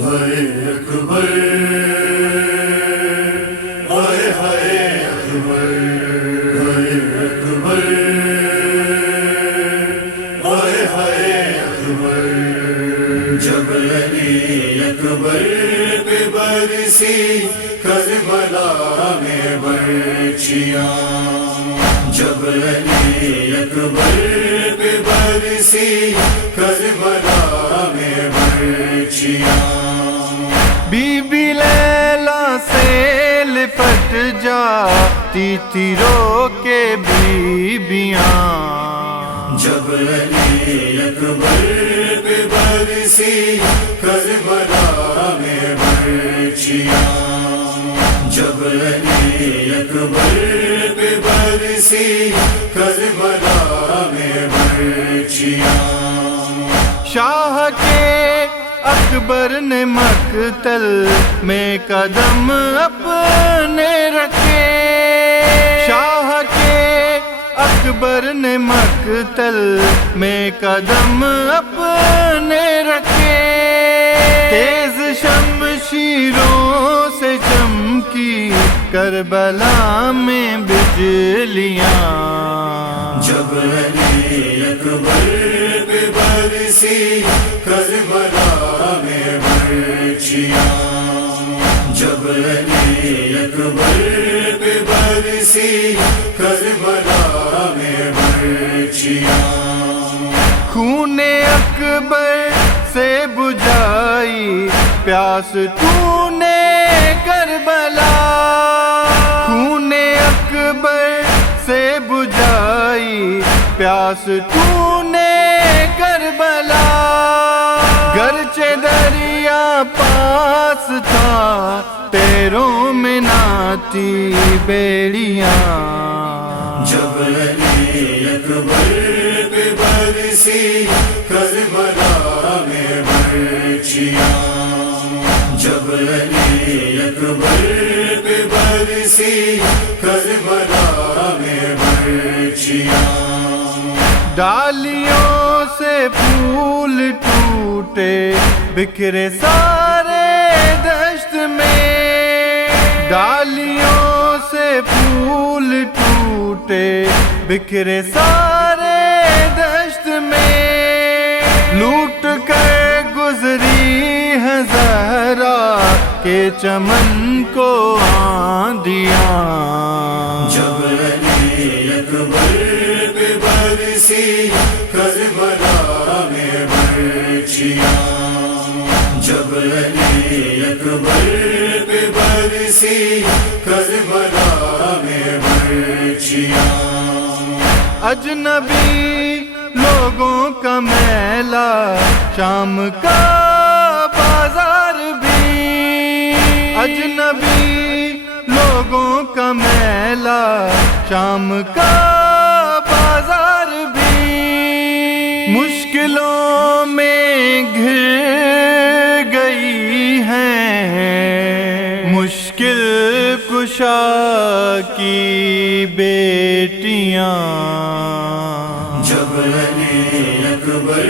ہائے اکبر ہائے ہائے اکبر ہائے اکبر ہائے ہائے اکبر جب علی اکبر پہ برسی کربلا میں برچیاں جب علی اکبر پہ برسی کربلا میں برچیاں بی بی لیلا سے لپٹ جاتی تھی رو کے بیبیاں جب علی اکبر پہ برسی کربلا میں برچیاں جب علی اکبر پہ برسی کربلا میں برچیاں شاہ کے اکبر نے مقتل میں قدم اپنے رکھے شاہ کے اکبر نے مقتل میں قدم اپنے رکھے تیز شمشیروں سے چمکی کربلا میں بجلیاں جب علی اکبر پہ برسی کربلا میں برچیاں جب علی اکبر پہ برسی کربلا میں برچیاں خون اکبر سے بجھائی پیاس تو نے کربلا خون اکبر سے بجھائی پیاس تو نے کربلا گرچہ دریا پاس تھا پیروں میں نہ تھی بیڑیاں جب علی اکبر پہ برسی کربلا میں برچیاں جب علی اکبر پہ برسی کربلا میں برچیاں ڈالیوں سے پھول ٹوٹے بکھرے سارے دشت میں ڈالیوں سے پھول ٹوٹے بکھرے سارے دشت میں لوٹ کر گزری ہے زہرا کے چمن کو آندیاں جب علی اکبر پہ برسی کربلا میں برچیاں جب علی اکبر پہ برسی کربلا میں برچیاں اجنبی لوگوں کا میلہ شام کا بازار بھی اجنبی لوگوں کا میلہ شام کا بازار بھی مشکلوں میں گھر گئی ہیں مشکل کشا کی بیٹیاں جب علی اکبر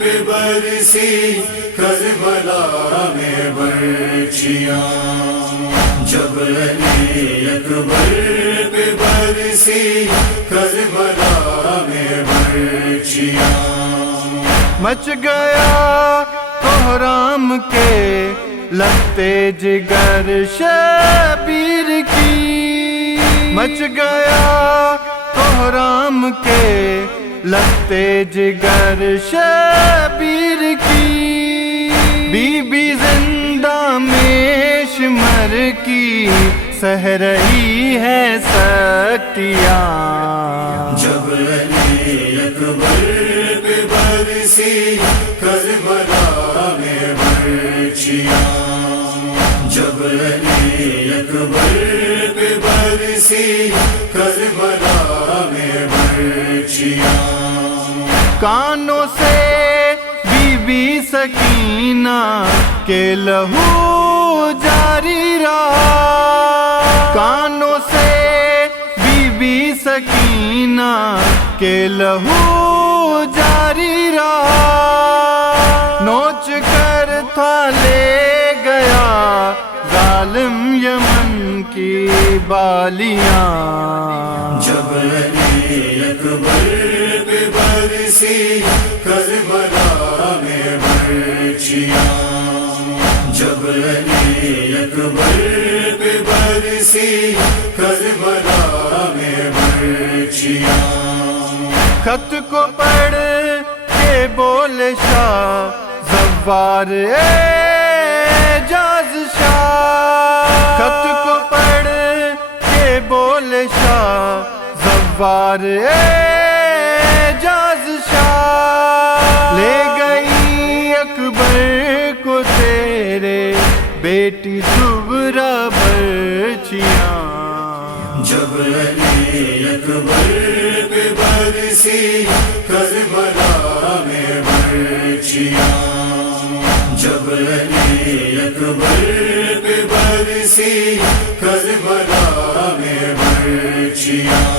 پہ برسی کربلا میں برچیاں جب علی اکبر پہ برسی کربلا میں برچیاں مچ گیا کوہرام کے لگتے جگر شبیر کی مچ گیا کوہرام کے لگتے جگر شبیر کی بی بی زندہ میں شمر کی سہ رہی ہے سکتیاں جب علی اکبر پہ برسی کربلا میں برچیاں جب علی اکبر پہ برسی کربلا میں برچیاں کانوں سے بی بی سکینہ کے لہو جاری رہا کانوں سے بی بی سکینہ کے لہو جاری رہا نوچ کر تھا لے گیا ظالم یمن کی بالیاں، جب علی اکبر پہ برسی کربلا میں برچیاں، جب علی اکبر پہ برسی کربلا میں برچیاں، خط کو پڑھ کے بولے شاہ زوار اعجاز شاہ، خط کو پڑھ کے بولے شاہ زوار اعجاز شاہ، لے گئی اکبر کو تیرے بیٹی زبرا برچیاں، جب علی اکبر پہ برسی کربلا میں برچیاں، جب علی اکبر پہ برسی کربلا میں برچیاں۔